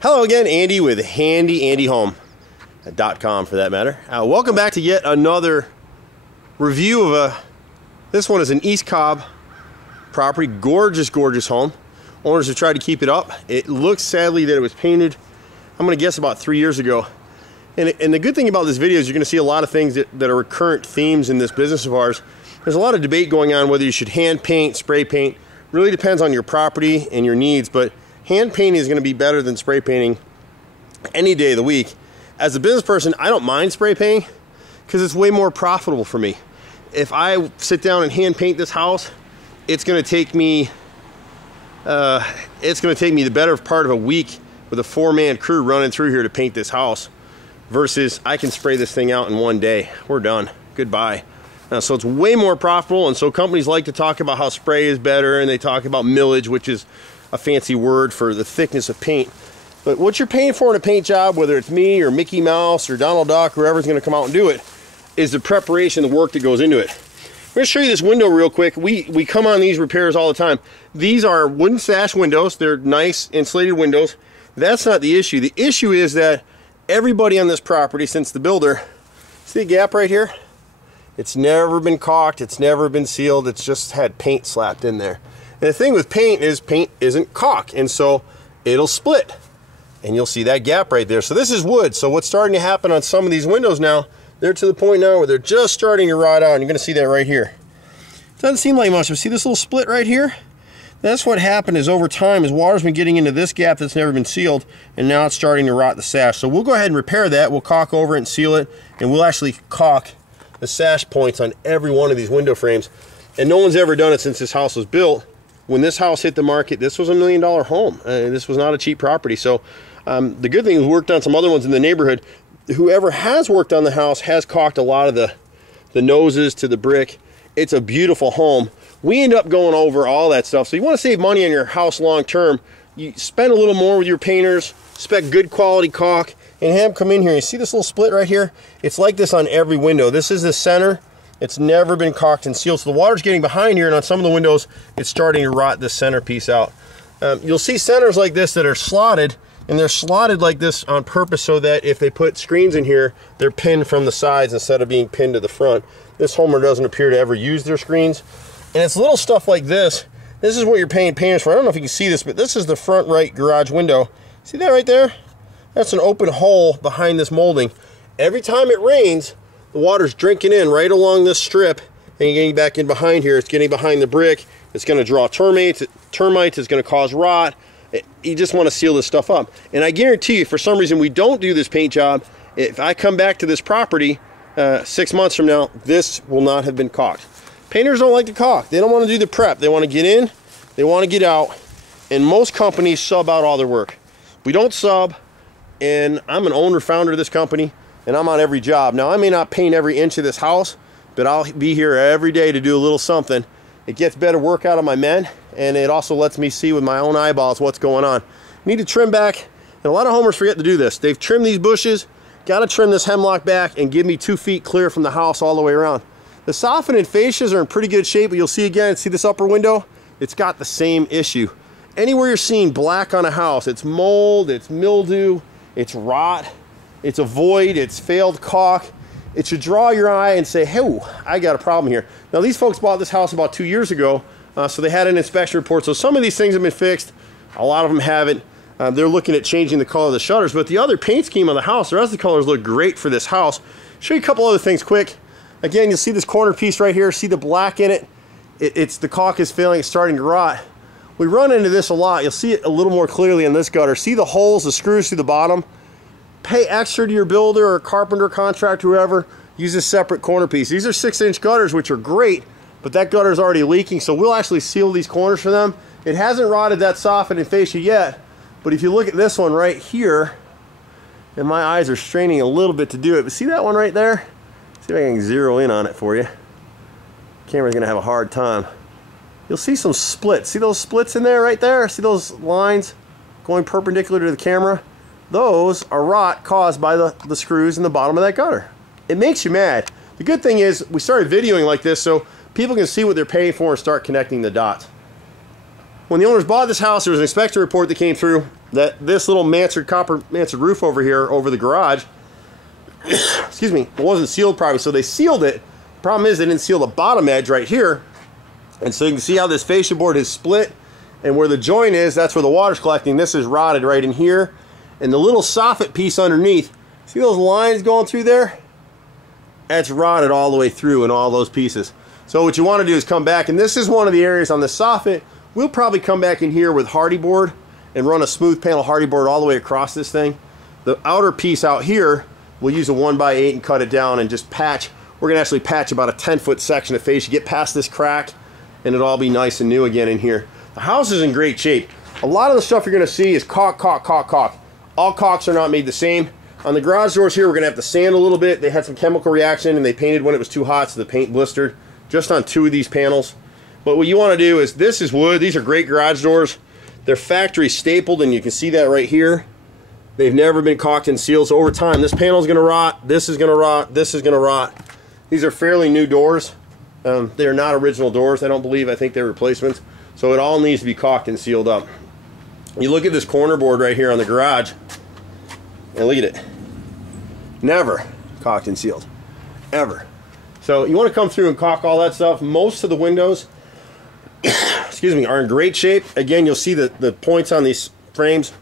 Hello again, Andy with HandyAndyHome.com for that matter. Welcome back to yet another review of this one is an East Cobb property. Gorgeous, gorgeous home. Owners have tried to keep it up. It looks sadly that it was painted, I'm going to guess about 3 years ago. And the good thing about this video is you're going to see a lot of things that are recurrent themes in this business of ours. There's a lot of debate going on whether you should hand paint, spray paint. Really depends on your property and your needs, but hand painting is going to be better than spray painting any day of the week. As a business person, I don't mind spray painting because it's way more profitable for me. If I sit down and hand paint this house, it's going to take me the better part of a week with a 4-man crew running through here to paint this house, versus I can spray this thing out in one day. We're done. Goodbye. So it's way more profitable, and so companies like to talk about how spray is better, and they talk about millage, which is a fancy word for the thickness of paint. But what you're paying for in a paint job, whether it's me or Mickey Mouse or Donald Duck, whoever's going to come out and do it, is the preparation, the work that goes into it. I'm going to show you this window real quick. We come on these repairs all the time. These are wooden sash windows. They're nice insulated windows. That's not the issue. The issue is that everybody on this property, since the builder, see the gap right here? It's never been caulked. It's never been sealed. It's just had paint slapped in there. And the thing with paint is paint isn't caulk, and so it'll split. And you'll see that gap right there. So this is wood. So what's starting to happen on some of these windows now, they're to the point now where they're just starting to rot out. And you're going to see that right here. Doesn't seem like much, but see this little split right here? That's what happened is over time is water's been getting into this gap that's never been sealed, and now it's starting to rot the sash. So we'll go ahead and repair that. We'll caulk over it and seal it, and we'll actually caulk the sash points on every one of these window frames. And no one's ever done it since this house was built. When this house hit the market, this was $1 million home. This was not a cheap property. So the good thing is we worked on some other ones in the neighborhood. Whoever has worked on the house has caulked a lot of the noses to the brick. It's a beautiful home. We end up going over all that stuff. So you want to save money on your house long term. You spend a little more with your painters, spec good quality caulk, and have them come in here. You see this little split right here? It's like this on every window. This is the center. It's never been caulked and sealed. So the water's getting behind here, and on some of the windows, it's starting to rot this center piece out. You'll see centers like this that are slotted, and they're slotted like this on purpose so that if they put screens in here, they're pinned from the sides instead of being pinned to the front. This homeowner doesn't appear to ever use their screens. And it's little stuff like this. This is what you're paying painters for. I don't know if you can see this, but this is the front right garage window. See that right there? That's an open hole behind this molding. Every time it rains, the water's drinking in right along this strip and getting back in behind here. It's getting behind the brick. It's going to draw termites. It's going to cause rot. You just want to seal this stuff up. And I guarantee you, for some reason we don't do this paint job, if I come back to this property 6 months from now, this will not have been caulked. Painters don't like to caulk. They don't want to do the prep. They want to get in, they want to get out, and most companies sub out all their work. We don't sub, and I'm an owner, founder of this company, and I'm on every job. Now, I may not paint every inch of this house, but I'll be here every day to do a little something. It gets better work out of my men, and it also lets me see with my own eyeballs what's going on. Need to trim back, and a lot of homers forget to do this. They've trimmed these bushes, got to trim this hemlock back and give me 2 feet clear from the house all the way around. The softening fascias are in pretty good shape, but you'll see again, see this upper window? It's got the same issue. Anywhere you're seeing black on a house, it's mold, it's mildew, it's rot, it's a void, it's failed caulk. It should draw your eye and say, hey, I got a problem here. Now, these folks bought this house about 2 years ago, so they had an inspection report. So some of these things have been fixed. A lot of them haven't. They're looking at changing the color of the shutters, but the other paint scheme on the house, the rest of the colors look great for this house. Show you a couple other things quick. Again, you'll see this corner piece right here. See the black in it? It's the caulk is failing. It's starting to rot. We run into this a lot. You'll see it a little more clearly in this gutter. See the holes, the screws through the bottom? Pay extra to your builder or carpenter, contractor, whoever. Use a separate corner piece. These are 6-inch gutters, which are great, but that gutter is already leaking, so we'll actually seal these corners for them. It hasn't rotted that softening fascia yet, but if you look at this one right here, and my eyes are straining a little bit to do it, but see that one right there? See if I can zero in on it for you. Camera's gonna have a hard time. You'll see some splits. See those splits in there right there? See those lines going perpendicular to the camera? Those are rot caused by the screws in the bottom of that gutter. It makes you mad. The good thing is we started videoing like this so people can see what they're paying for and start connecting the dots. When the owners bought this house, there was an inspection report that came through. that this little copper mansard roof over here over the garage, excuse me, it wasn't sealed properly, so they sealed it. Problem is they didn't seal the bottom edge right here, and so you can see how this fascia board is split, and where the joint is, that's where the water's collecting. This is rotted right in here, and the little soffit piece underneath, see those lines going through there? That's rotted all the way through in all those pieces. So what you want to do is come back, and this is one of the areas on the soffit. We'll probably come back in here with hardy board and run a smooth panel hardy board all the way across this thing. The outer piece out here, we'll use a 1x8 and cut it down and just patch. We're gonna actually patch about a 10-foot section of fascia, get past this crack, and it'll all be nice and new again in here. The house is in great shape. A lot of the stuff you're gonna see is caulk, caulk, caulk, caulk. All caulks are not made the same. On the garage doors here, we're gonna have to sand a little bit. They had some chemical reaction and they painted when it was too hot, so the paint blistered just on 2 of these panels. But what you wanna do is, this is wood. These are great garage doors. They're factory stapled, and you can see that right here. They've never been caulked and sealed, so over time, this panel is gonna rot, this is gonna rot, this is gonna rot. These are fairly new doors. They are not original doors, I don't believe. I think they're replacements. So it all needs to be caulked and sealed up. You look at this corner board right here on the garage, and look at it. Never caulked and sealed, ever. So you want to come through and caulk all that stuff. Most of the windows, excuse me, are in great shape. Again, you'll see the points on these frames.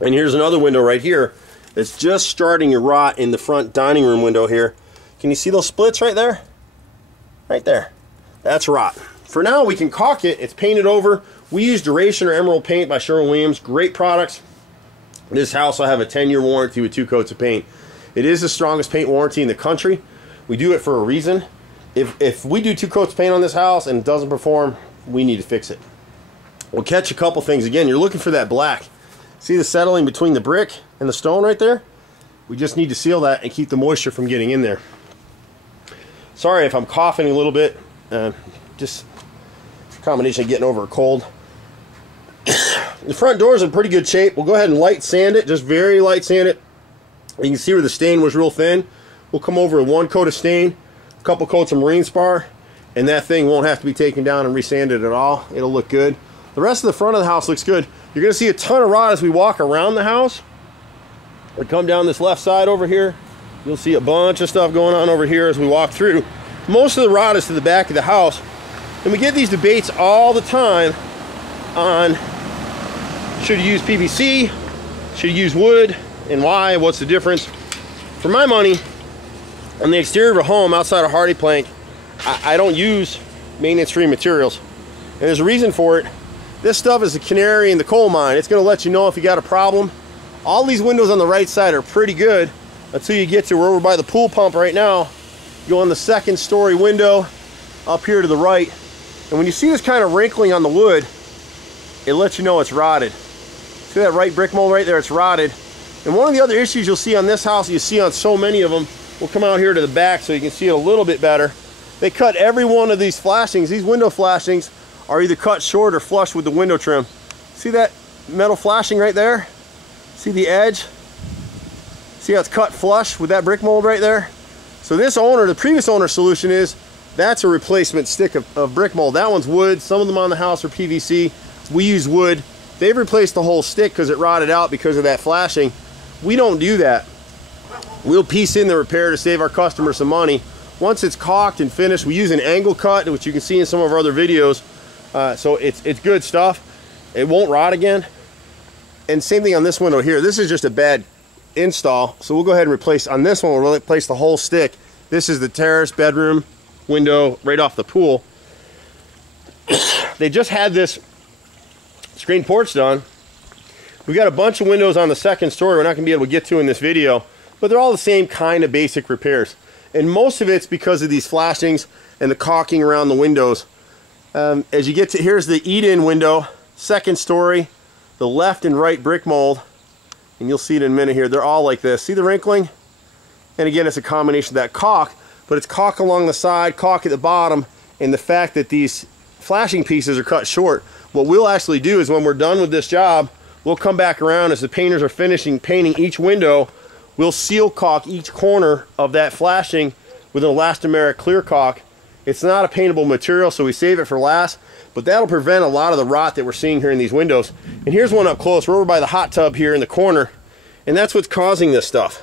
And here's another window right here that's just starting to rot in the front dining room window here. Can you see those splits right there? Right there. That's rot. For now, we can caulk it. It's painted over. We use Duration or Emerald Paint by Sherwin-Williams. Great products. This house will have a 10-year warranty with 2 coats of paint. It is the strongest paint warranty in the country. We do it for a reason. If we do 2 coats of paint on this house and it doesn't perform, we need to fix it. We'll catch a couple things. Again, you're looking for that black. See the settling between the brick and the stone right there? We just need to seal that and keep the moisture from getting in there. Sorry if I'm coughing a little bit. Just a combination of getting over a cold. The front door is in pretty good shape. We'll go ahead and light sand it, just very light sand it. You can see where the stain was real thin. We'll come over with 1 coat of stain, a couple coats of marine spar, and that thing won't have to be taken down and resanded at all. It'll look good. The rest of the front of the house looks good. You're going to see a ton of rot as we walk around the house. We come down this left side over here. You'll see a bunch of stuff going on over here as we walk through. Most of the rot is to the back of the house. And we get these debates all the time on should you use PVC, should you use wood, and why, what's the difference. For my money, on the exterior of a home outside of hardy plank, I don't use maintenance-free materials. And there's a reason for it. This stuff is a canary in the coal mine. It's gonna let you know if you got a problem. All these windows on the right side are pretty good until you get to where we're by the pool pump right now. Go on the 2nd story window up here to the right. And when you see this kind of wrinkling on the wood, it lets you know it's rotted. See that right brick mold right there? It's rotted. And one of the other issues you'll see on this house, you see on so many of them, we'll come out here to the back so you can see it a little bit better. They cut every one of these flashings. These window flashings are either cut short or flush with the window trim. See that metal flashing right there? See the edge? See how it's cut flush with that brick mold right there? So this owner, the previous owner's solution is, that's a replacement stick of brick mold. That one's wood. Some of them on the house are PVC. We use wood. They've replaced the whole stick because it rotted out because of that flashing. We don't do that. We'll piece in the repair to save our customer some money. Once it's caulked and finished, we use an angle cut, which you can see in some of our other videos. So it's good stuff. It won't rot again. And same thing on this window here. This is just a bad install, so we'll go ahead and replace. On this one, we'll replace the whole stick. This is the terrace bedroom window right off the pool. They just had this screen porch done. We got a bunch of windows on the 2nd story we're not going to be able to get to in this video, but they're all the same kind of basic repairs. And most of it's because of these flashings and the caulking around the windows. As you get to, here's the eat-in window, 2nd story, the left and right brick mold, and you'll see it in a minute here. They're all like this. See the wrinkling? And again, it's a combination of that caulk, but it's caulk along the side, caulk at the bottom, and the fact that these flashing pieces are cut short. What we'll actually do is when we're done with this job, we'll come back around as the painters are finishing painting each window. We'll seal caulk each corner of that flashing with an elastomeric clear caulk, It's not a paintable material, so we save it for last, but that'll prevent a lot of the rot that we're seeing here in these windows. And here's one up close. We're over by the hot tub here in the corner, and that's what's causing this stuff.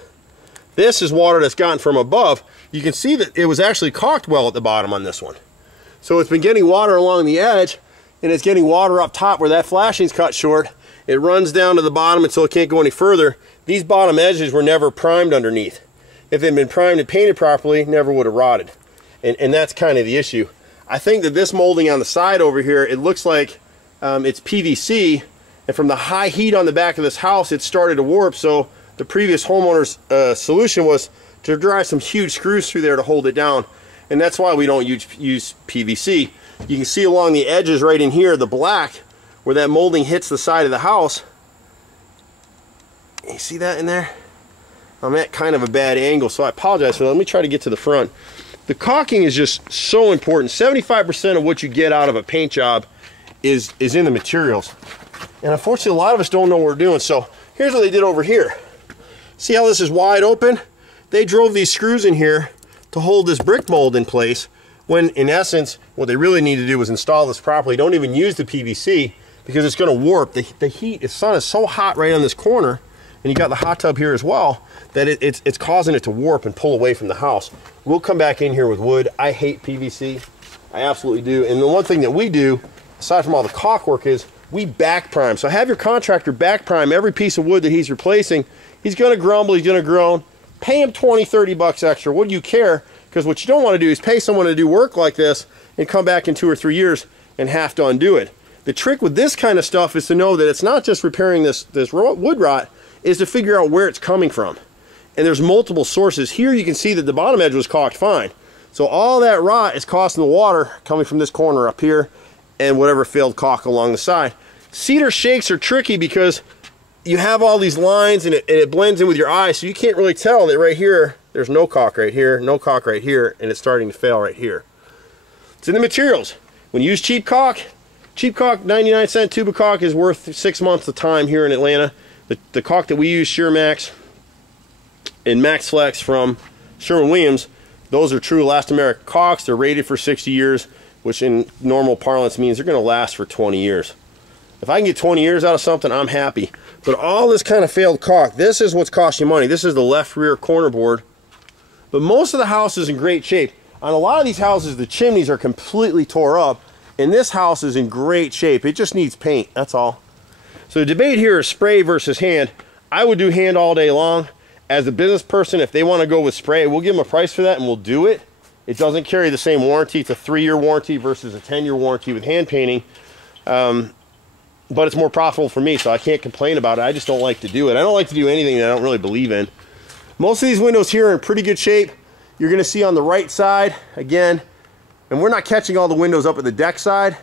This is water that's gotten from above. You can see that it was actually caulked well at the bottom on this one. So it's been getting water along the edge, and it's getting water up top where that flashing's cut short. It runs down to the bottom until it can't go any further. These bottom edges were never primed underneath. If they'd been primed and painted properly, never would have rotted. And that's kind of the issue. I think that this molding on the side over here, it looks like it's PVC, and from the high heat on the back of this house, it started to warp. So the previous homeowner's solution was to drive some huge screws through there to hold it down. And that's why we don't use PVC. You can see along the edges right in here, the black, where that molding hits the side of the house. You see that in there? I'm at kind of a bad angle, so I apologize for that. Let me try to get to the front. The caulking is just so important. 75% of what you get out of a paint job is in the materials. And unfortunately, a lot of us don't know what we're doing. So here's what they did over here. See how this is wide open? They drove these screws in here to hold this brick mold in place, when in essence, what they really need to do is install this properly. Don't even use the PVC because it's going to warp. The heat, the sun is so hot right on this corner, and you got the hot tub here as well, that it's causing it to warp and pull away from the house. We'll come back in here with wood. I hate PVC. I absolutely do. And the one thing that we do, aside from all the caulk work, is we back prime. So have your contractor back prime every piece of wood that he's replacing. He's going to grumble, he's going to groan. Pay him 20, 30 bucks extra. What do you care? Because what you don't want to do is pay someone to do work like this and come back in 2 or 3 years and have to undo it. The trick with this kind of stuff is to know that it's not just repairing this wood rot, is to figure out where it's coming from. And there's multiple sources. Here you can see that the bottom edge was caulked fine. So all that rot is causing the water coming from this corner up here and whatever failed caulk along the side. Cedar shakes are tricky because you have all these lines and it blends in with your eye, so you can't really tell that right here there's no caulk right here, no caulk right here, and it's starting to fail right here. It's in the materials. When you use cheap caulk, 99-cent tube of caulk is worth 6 months of time here in Atlanta. The caulk that we use, SureMax and Max Flex from Sherwin-Williams, those are true elastomeric caulks. They're rated for 60 years, which in normal parlance means they're going to last for 20 years. If I can get 20 years out of something, I'm happy. But all this kind of failed caulk, this is what's costing you money. This is the left rear corner board. But most of the house is in great shape. On a lot of these houses, the chimneys are completely tore up, and this house is in great shape. It just needs paint, that's all. So the debate here is spray versus hand. I would do hand all day long. As a business person, if they want to go with spray, we'll give them a price for that and we'll do it. It doesn't carry the same warranty. It's a 3-year warranty versus a 10-year warranty with hand painting. But it's more profitable for me, so I can't complain about it. I just don't like to do it. I don't like to do anything that I don't really believe in. Most of these windows here are in pretty good shape. You're going to see on the right side, again, and we're not catching all the windows up at the deck side.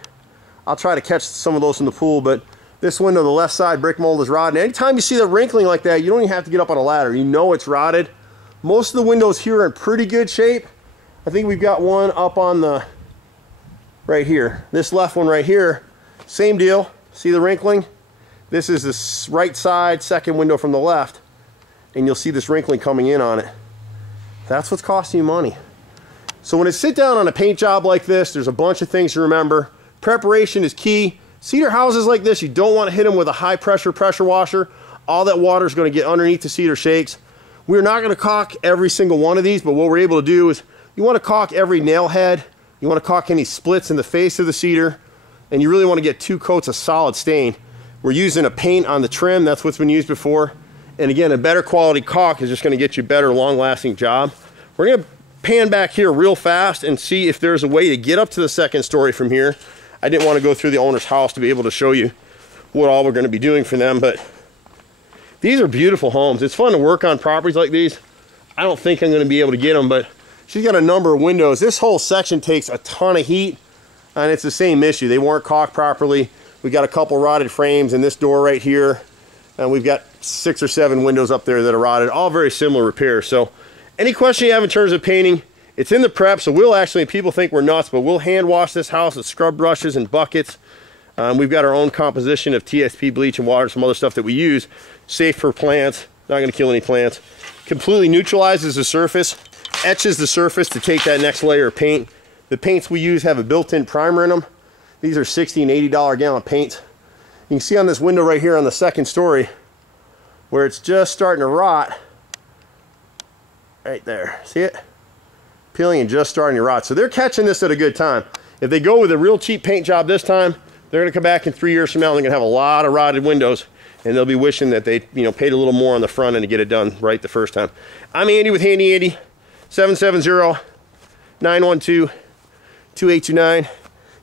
I'll try to catch some of those in the pool, but this window, the left side, brick mold is rotted. Anytime you see the wrinkling like that, you don't even have to get up on a ladder. You know it's rotted. Most of the windows here are in pretty good shape. I think we've got one up on the, right here. This left one right here, same deal. See the wrinkling? This is the right side, second window from the left, and you'll see this wrinkling coming in on it. That's what's costing you money. So when you sit down on a paint job like this, there's a bunch of things to remember. Preparation is key. Cedar houses like this, you don't want to hit them with a high pressure washer. All that water is going to get underneath the cedar shakes. We're not going to caulk every single one of these, but what we're able to do is you want to caulk every nail head. You want to caulk any splits in the face of the cedar. And you really want to get 2 coats of solid stain. We're using a paint on the trim. That's what's been used before. And again, a better quality caulk is just going to get you a better long-lasting job. We're going to pan back here real fast and see if there's a way to get up to the second story from here. I didn't want to go through the owner's house to be able to show you what all we're going to be doing for them, but these are beautiful homes. It's fun to work on properties like these. I don't think I'm going to be able to get them, but she's got a number of windows. This whole section takes a ton of heat. And it's the same issue. They weren't caulked properly. We got a couple rotted frames in this door right here. And we've got 6 or 7 windows up there that are rotted. All very similar repairs. So any question you have in terms of painting, it's in the prep. So we'll actually, people think we're nuts, but we'll hand wash this house with scrub brushes and buckets. We've got our own composition of TSP bleach and water, some other stuff that we use. Safe for plants. Not going to kill any plants. Completely neutralizes the surface. Etches the surface to take that next layer of paint. The paints we use have a built-in primer in them. These are $60 and $80 gallon paints. You can see on this window right here on the second story where it's just starting to rot. Right there, see it? Peeling and just starting to rot. So they're catching this at a good time. If they go with a real cheap paint job this time, they're gonna come back in 3 years from now and they're gonna have a lot of rotted windows, and they'll be wishing that they, you know, paid a little more on the front end to get it done right the first time. I'm Andy with Handy Andy, 770-912-2829.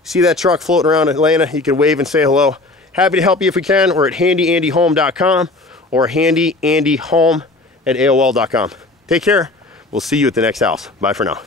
See that truck floating around Atlanta, you can wave and say hello. Happy to help you if we can. We're at handyandyhome.com or handyandyhome@aol.com. Take care. We'll see you at the next house. Bye for now.